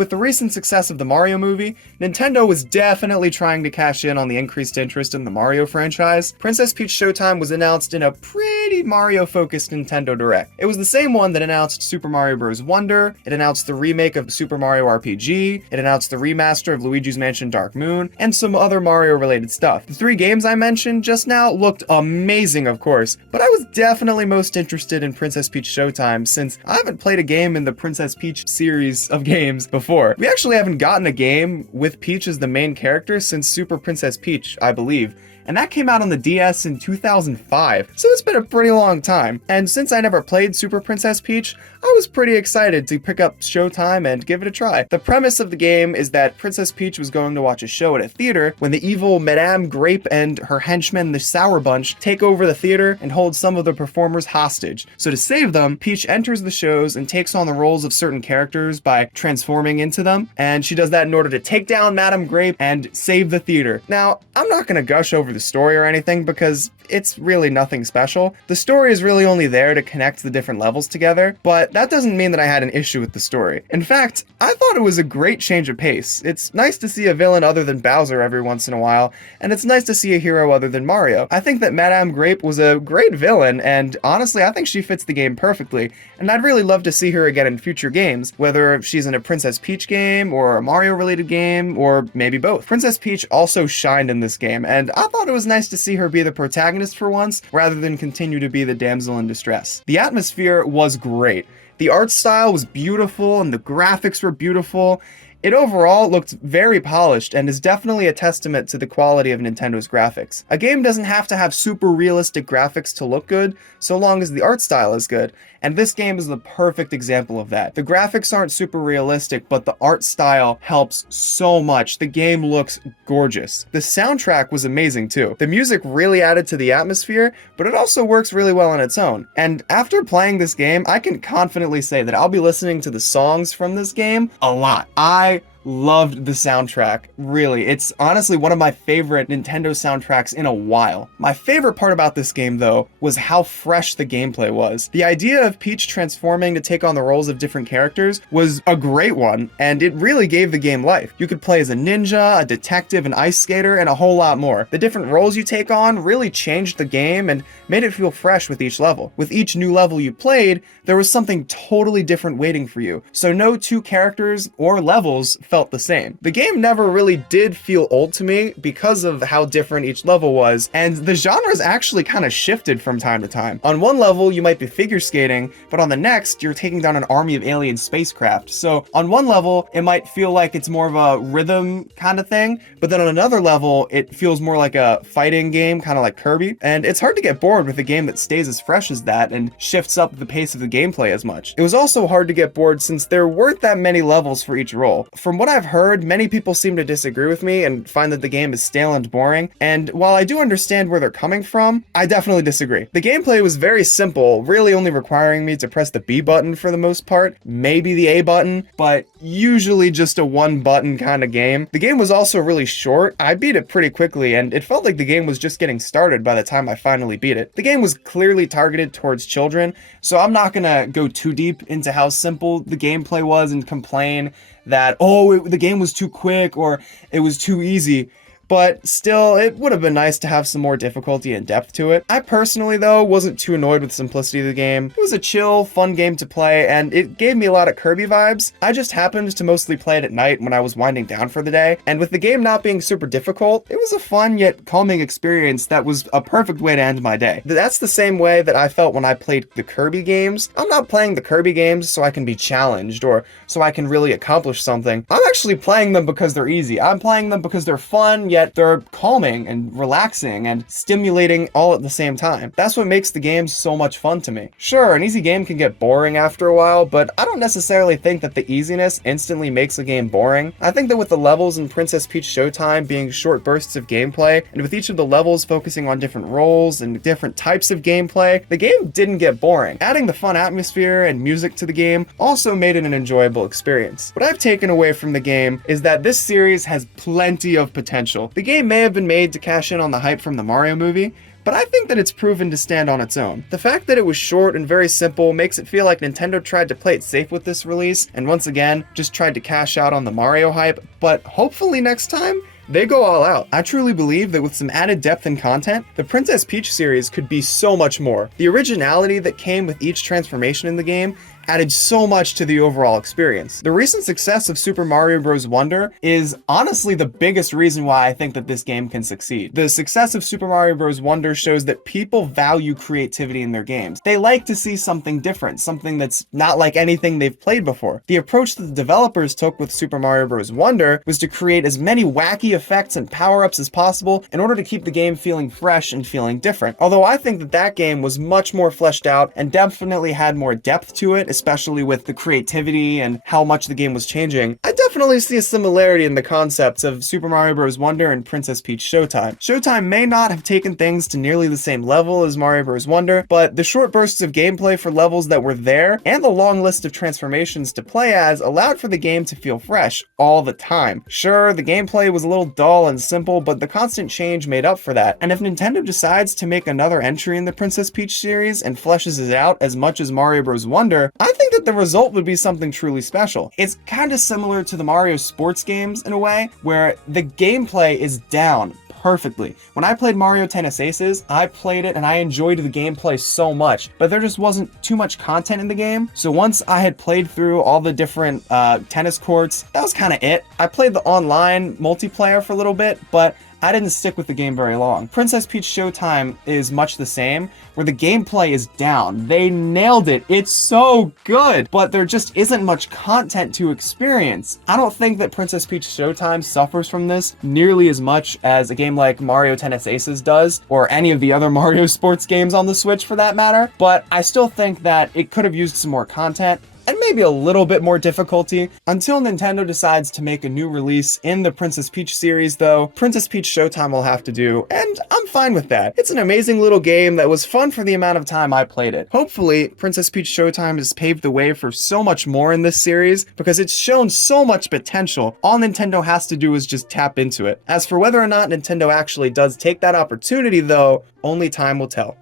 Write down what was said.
With the recent success of the Mario movie, Nintendo was definitely trying to cash in on the increased interest in the Mario franchise. Princess Peach Showtime was announced in a pretty Mario-focused Nintendo Direct. It was the same one that announced Super Mario Bros. Wonder, it announced the remake of Super Mario RPG, it announced the remaster of Luigi's Mansion Dark Moon, and some other Mario-related stuff. The 3 games I mentioned just now looked amazing, of course, but I was definitely most interested in Princess Peach Showtime since I haven't played a game in the Princess Peach series of games before. We actually haven't gotten a game with Peach as the main character since Super Princess Peach, I believe. And that came out on the DS in 2005, so it's been a pretty long time. And since I never played Super Princess Peach, I was pretty excited to pick up Showtime and give it a try. The premise of the game is that Princess Peach was going to watch a show at a theater when the evil Madame Grape and her henchmen, the Sour Bunch, take over the theater and hold some of the performers hostage. So to save them, Peach enters the shows and takes on the roles of certain characters by transforming into them, and she does that in order to take down Madame Grape and save the theater. Now, I'm not gonna gush over the story or anything because it's really nothing special. The story is really only there to connect the different levels together, but that doesn't mean that I had an issue with the story. In fact, I thought it was a great change of pace. It's nice to see a villain other than Bowser every once in a while, and it's nice to see a hero other than Mario. I think that Madame Grape was a great villain, and honestly, I think she fits the game perfectly, and I'd really love to see her again in future games, whether she's in a Princess Peach game, or a Mario-related game, or maybe both. Princess Peach also shined in this game, and I thought it was nice to see her be the protagonist for once, rather than continue to be the damsel in distress. The atmosphere was great. The art style was beautiful, and the graphics were beautiful. It overall looked very polished and is definitely a testament to the quality of Nintendo's graphics. A game doesn't have to have super realistic graphics to look good, so long as the art style is good, and this game is the perfect example of that. The graphics aren't super realistic, but the art style helps so much. The game looks gorgeous. The soundtrack was amazing too. The music really added to the atmosphere, but it also works really well on its own. And after playing this game, I can confidently say that I'll be listening to the songs from this game a lot. I loved the soundtrack, really. It's honestly one of my favorite Nintendo soundtracks in a while. My favorite part about this game, though, was how fresh the gameplay was. The idea of Peach transforming to take on the roles of different characters was a great one, and it really gave the game life. You could play as a ninja, a detective, an ice skater, and a whole lot more. The different roles you take on really changed the game and made it feel fresh with each level. With each new level you played, there was something totally different waiting for you, so no 2 characters or levels felt the same. The game never really did feel old to me because of how different each level was, and the genres actually kind of shifted from time to time. On one level, you might be figure skating, but on the next, you're taking down an army of alien spacecraft. So on one level, it might feel like it's more of a rhythm kind of thing, but then on another level, it feels more like a fighting game, kind of like Kirby, and it's hard to get bored with a game that stays as fresh as that and shifts up the pace of the gameplay as much. It was also hard to get bored since there weren't that many levels for each role. From what I've heard, many people seem to disagree with me and find that the game is stale and boring, and while I do understand where they're coming from, I definitely disagree. The gameplay was very simple, really only requiring me to press the B button for the most part, maybe the A button, but usually just a 1-button kind of game. The game was also really short. I beat it pretty quickly, and it felt like the game was just getting started by the time I finally beat it. The game was clearly targeted towards children, so I'm not gonna go too deep into how simple the gameplay was and complain that, the game was too quick or it was too easy. But still, it would have been nice to have some more difficulty and depth to it. I personally, though, wasn't too annoyed with the simplicity of the game. It was a chill, fun game to play, and it gave me a lot of Kirby vibes. I just happened to mostly play it at night when I was winding down for the day, and with the game not being super difficult, it was a fun yet calming experience that was a perfect way to end my day. That's the same way that I felt when I played the Kirby games. I'm not playing the Kirby games so I can be challenged or so I can really accomplish something. I'm actually playing them because they're easy. I'm playing them because they're fun, yet they're calming and relaxing and stimulating all at the same time. That's what makes the game so much fun to me. Sure, an easy game can get boring after a while, but I don't necessarily think that the easiness instantly makes a game boring. I think that with the levels in Princess Peach Showtime being short bursts of gameplay, and with each of the levels focusing on different roles and different types of gameplay, the game didn't get boring. Adding the fun atmosphere and music to the game also made it an enjoyable experience. What I've taken away from the game is that this series has plenty of potential. The game may have been made to cash in on the hype from the Mario movie, but but I think that it's proven to stand on its own. The fact that it was short and very simple makes it feel like Nintendo tried to play it safe with this release, and once again, just tried to cash out on the Mario hype, but hopefully next time, they go all out. I truly believe that with some added depth and content, the Princess Peach series could be so much more. The originality that came with each transformation in the game added so much to the overall experience. The recent success of Super Mario Bros. Wonder is honestly the biggest reason why I think that this game can succeed. The success of Super Mario Bros. Wonder shows that people value creativity in their games. They like to see something different, something that's not like anything they've played before. The approach that the developers took with Super Mario Bros. Wonder was to create as many wacky effects and power-ups as possible in order to keep the game feeling fresh and feeling different. Although I think that that game was much more fleshed out and definitely had more depth to it, especially with the creativity and how much the game was changing, I definitely see a similarity in the concepts of Super Mario Bros. Wonder and Princess Peach Showtime. Showtime may not have taken things to nearly the same level as Mario Bros. Wonder, but the short bursts of gameplay for levels that were there and the long list of transformations to play as allowed for the game to feel fresh all the time. Sure, the gameplay was a little dull and simple, but the constant change made up for that. And if Nintendo decides to make another entry in the Princess Peach series and fleshes it out as much as Mario Bros. Wonder, I think that the result would be something truly special. It's kind of similar to the Mario sports games in a way, where the gameplay is down perfectly. When I played Mario Tennis Aces, I played it and I enjoyed the gameplay so much, but there just wasn't too much content in the game. So once I had played through all the different tennis courts, that was kind of it. I played the online multiplayer for a little bit, but I didn't stick with the game very long. Princess Peach Showtime is much the same, where the gameplay is down. They nailed it. It's so good, but there just isn't much content to experience. I don't think that Princess Peach Showtime suffers from this nearly as much as a game like Mario Tennis Aces does, or any of the other Mario sports games on the Switch for that matter, but I still think that it could have used some more content, and maybe a little bit more difficulty. Until Nintendo decides to make a new release in the Princess Peach series though, Princess Peach Showtime will have to do, and I'm fine with that. It's an amazing little game that was fun for the amount of time I played it. Hopefully, Princess Peach Showtime has paved the way for so much more in this series, because it's shown so much potential. All Nintendo has to do is just tap into it. As for whether or not Nintendo actually does take that opportunity though, only time will tell.